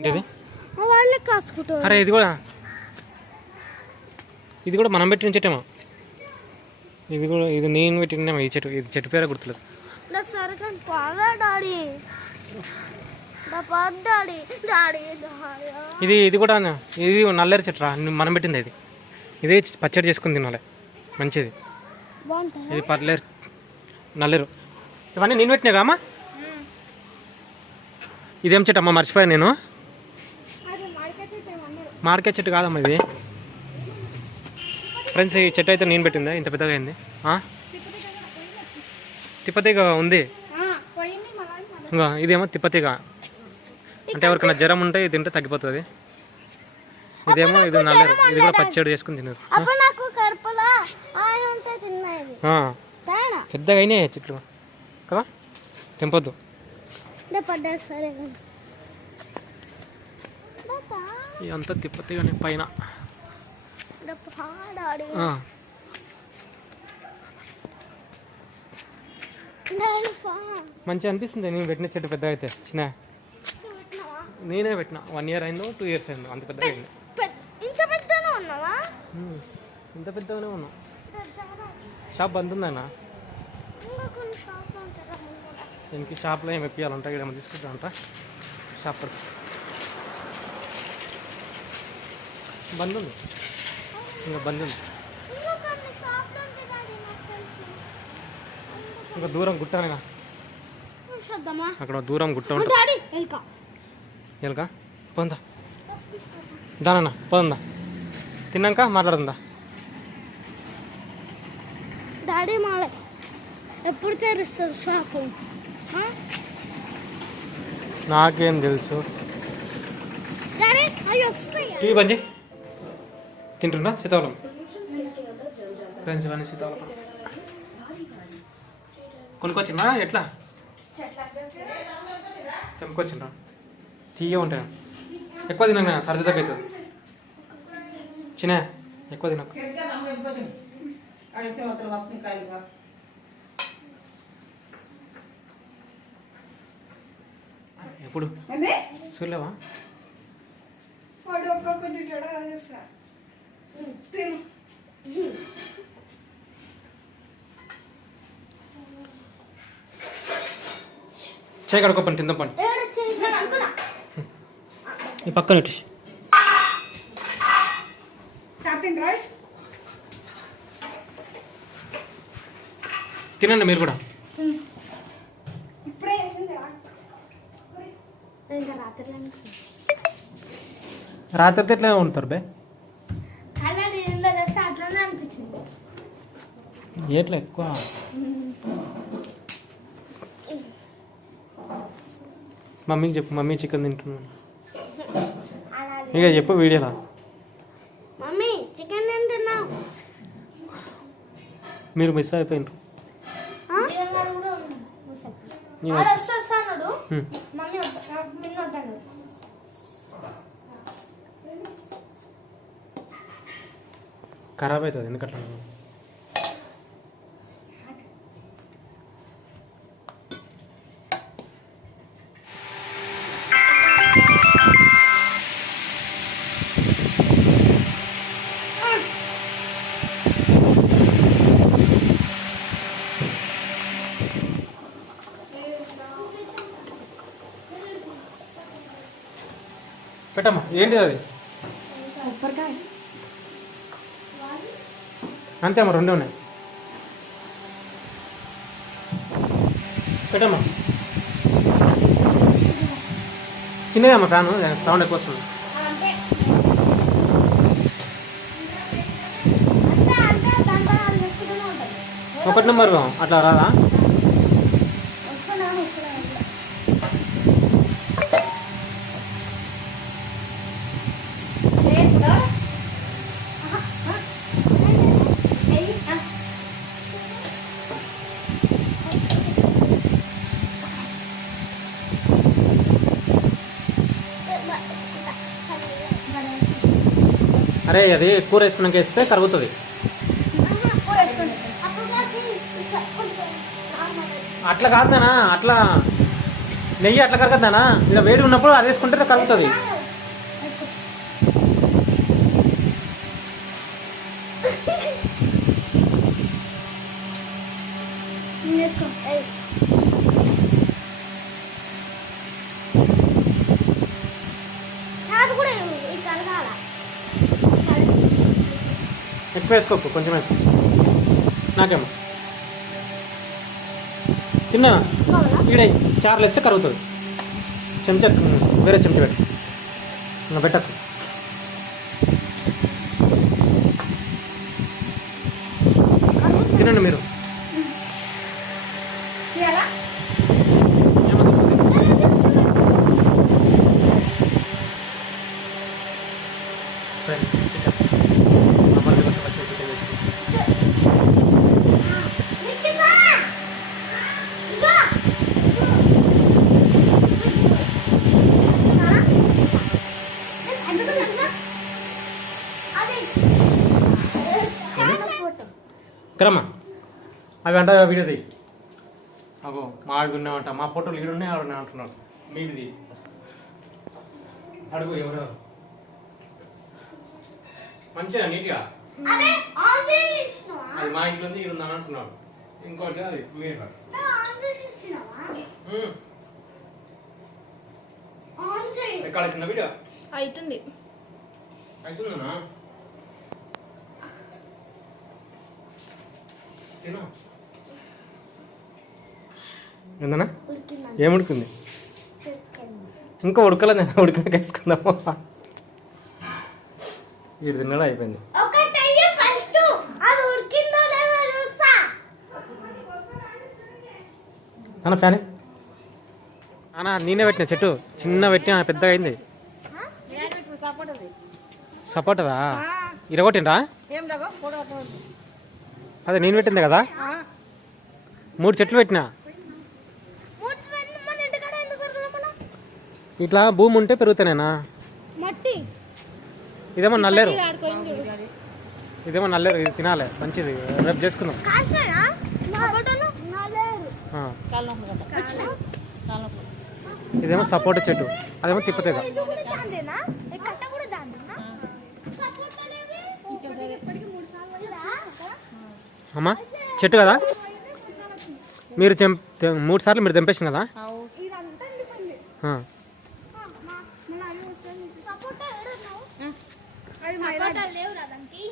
ఏంటిది? వాళ్ళే కాసుకుంటారు. అరే ఇది కూడా. ఇది కూడా మనం పెట్టిన చెట్టేమో. ఇది కూడా ఇది నేను పెట్టినేమో ఈ చెట్టు ఇది చెట్టు పేరే గుర్తులేదు. ఇది ఇది కూడా ఇది నల్లేరు చెట్టు రా మనం పెట్టింది ఇది. ఇది పచ్చడి చేసుకుని తినాలి మంచిది. ఇది పర్లేరు నల్లేరు. ఇవన్నీ నేను పెట్టినా అమ్మా. ఇదేం చెట్టు అమ్మా మర్చిపోయాను నేను. మార్కెట్ చెట్టు కాదమ్మా ఇది. ఫ్రెండ్స్ ఈ చెట్టు అయితే నేను పెట్టిందా? ఇంత పెద్దగా అయింది? తిప్పతీగ ఉంది. ఇంకా ఇదేమో తిప్పతీగ. అంటే ఎవరికైనా జ్వరం ఉంటే ఇది తింటే తగ్గిపోతుంది. ఇదేమో ఇది నల్లేరు. ఇది కూడా పచ్చడి చేసుకుని తినరు. పెద్దగా అయినాయి చెట్లు. కదా? తెంపొద్దు. ఇదంతా తిప్పతీగనే పైన. మంచిగా అనిపిస్తుంది నేను పెట్టిన చెట్టు పెద్దగా అయితే. చిన్న? నేనే పెట్టిన. వన్ ఇయర్ అయిందో టూ ఇయర్స్ అయిందో అంత పెద్దగా అయింది. పెద్ద- ఇంత పెద్దగా ఉన్నావా? ఇంత పెద్దగానే ఉన్నాం. షాప్ బంద్ ఉందన్న? దీనికి షాప్లో ఏమి ఎప్పియాలంట ఇక్కడ ఏమో తీసుకుంటారంట? షాప్ బంద్ ఉంది ఇంకా బంద్ ఉంది ఇంకా దూరం చూద్దామా అక్కడ దూరం గుట్ట ఎలుక పోందా? దానన్న పోందా? తిన్నాక మాట్లాడుతుందా డాడీ మాలే ఎప్పుడు తెరుస్తారు షాపు? నాకేం తెలుసు. డాడీ అవి తింటుందా సీతాఫలం? ఫ్రెండ్స్ ఇవన్నీ సీతాఫలం. కొనుక్కొచ్చిందా? ఎట్లా? తెంపుకొచ్చిండ్రా తీయ ఉంటాయి ఎక్కువ తినకు నేను సర్ది తగ్గ అవుతుంది. చిన్న ఎక్కువ తినకు. ఎప్పుడు? ఏంది? చూడలేవా? తిను చేయి కడుకోపండి తిందాం పండి ఏడు చేయి నేను అనుకున్నా ఈ పక్కన పెట్టేసి. తినండి మీరు కూడా. రాత్రి ఎట్లా ఉంటారు బే. ఎట్లా ఎక్కువ. మమ్మీకి చెప్పు మమ్మీ చికెన్ తింటున్నాను. ఇక చెప్పు వీడియోలో. మమ్మీ చికెన్ తింటున్నావు మీరు మిస్ అయిపోయినారు చికెన్ కూడా కూడా పెట్టమ్మా ఏంటిది అది? కొబ్బరికాయ. అంతే అమ్మా రెండే ఉన్నాయి. పెట్టమ్మా. చిన్నగా అమ్మా ఫ్యాను సౌండ్ ఎక్కువ వస్తుంది. ఒకటి నెంబర్ అట్లా రాదా? అరే అది కూర వేసుకున్నాక వేస్తే నాకు అట్లా కాదు నాన్న అట్లా నెయ్యి అట్లా కరగద్దానా ఇలా వేడి ఉన్నప్పుడు అది వేసుకుంటే కరుగుతుంది కూడా ఇవ్వు, ఇది కలగాల వేసుకోకు కొంచెం వేసుకో. నాకేమో. తిన్నానా కావాలా ఈడ చారులు వేస్తే కరుగుతుంది. చెంచా వేరే చెంచా పెట్టు. ఇంకా పెట్టకు. తినండి మీరు. అవి అంట వీడియో తీయి అగో మా ఆవిడ ఉన్నామంట మా ఫోటోలు ఇక్కడ ఉన్నాయి ఆవిడ ఉన్నాయి అంటున్నాడు. మీది అడుగు ఎవరెవరు మంచిగా నీట్గా? అది మా ఇంట్లో ఉంది ఇక్కడ ఉందని అంటున్నాడు. ఇంకోటి అది మీరు ఆన్ చేసినావా. ఆన్ చేయి. ఎక్కడ కింద వీడియో? అవుతుంది అవుతుందనా తిను. ఏందన్నా ఉడికిందా? ఏముడుకుంది చెప్తాను ఇంకా ఉడకలేదు నేను ఉడకడానికి వేసుకుందాము? వీడు తిన్నాడు అయిపోయింది. ఒకటి ఫస్ట్ అది ఉడికిందో లేదో చూసా అన్న ఫ్యాన్ అన్న నేనే పెట్టిన చెట్టు. చిన్న పెట్టిన పెద్దగా అయింది. సపోర్టదా? ఇరగొట్టిండ్రా? ఏం అదే నేను పెట్టింది కదా? మూడు చెట్లు పెట్టిన. ఇట్లా భూమి ఉంటే పెరుగుతానేనా? మట్టి. ఇదేమో నల్లేరు. ఇదేమో నల్లేరు ఇది తినాలి మంచిది రేపు చేసుకుందాం. ఇదేమో సపోటా చెట్టు అదేమో తిప్పతీగ? అమ్మా చెట్టు కదా? మీరు మూడు సార్లు మీరు తెంపేసింది కదా ఇదంతా నిండిపోయింది. ఆ. ఆ, మా- మన అమ్మ వస్తుంది. సపోటా ఏడున్నావు? సపోటాలు లేవురా దానికి?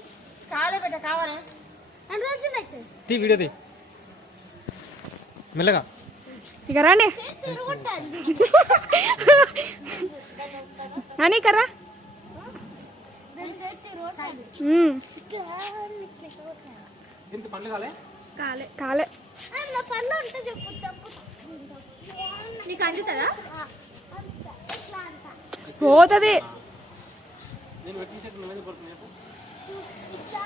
పెట్ట కావాలా? ఎన్ని రోజులు అవుతుంది? తీ వీడియో తీ. మెల్లగా. ఇక రండి. అని కర్రా కాలే? కాలే. నీకు అందుతుందా పోతుంది. నేను పెట్టిన చెట్టు నువ్వేది కొడుతుంది చెప్పు ఇట్లా.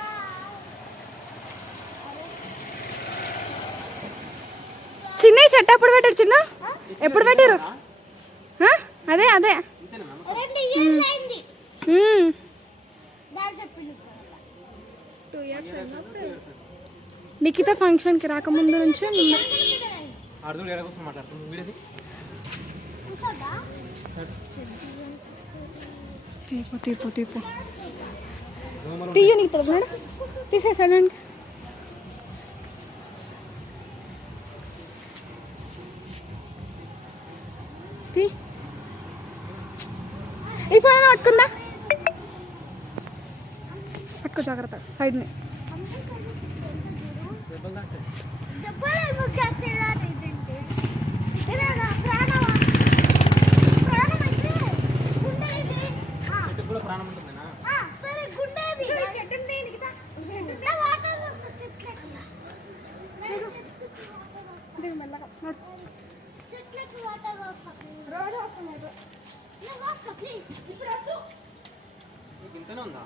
చిన్న చెట్టు ఎప్పుడు పెట్టారు చిన్న? ఎప్పుడు పెట్టారు? అదే అదే. నిఖిత ఫంక్షన్కి రాకముందు నుంచి తీపో తీపో తీపో. తీయు నిఖిత మేడం. తీసేసాడండి తీ ఈ ఫోన్ పట్టుకుందా పట్టుకో జాగ్రత్త నీకు ఇంతనే ఉందా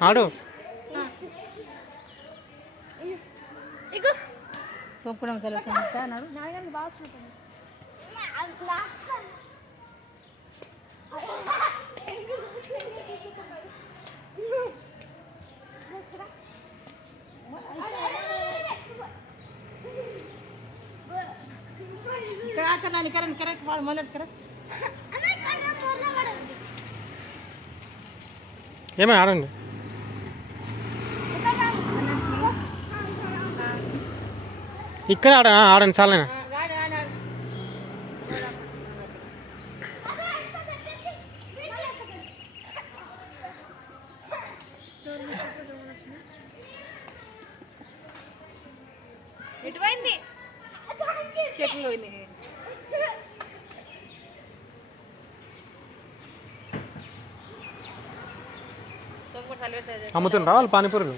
ఆడు. ఇగో. తొక్కుడం తెలుస్తుంది అన్నాడు ఇక్కడ అక్కడ నన్ను కరెంట్ కరెక్ట్ వాళ్ళు మొదలెట్టు కరెక్ట్ ఏమై ఆడండి. ఇక్కడ ఆడ ఆడండి చాలేనా. ఎటువైంది? చెట్లు పోయింది అమ్ముతుండ్రా వాళ్ళు పానీపూరీలు?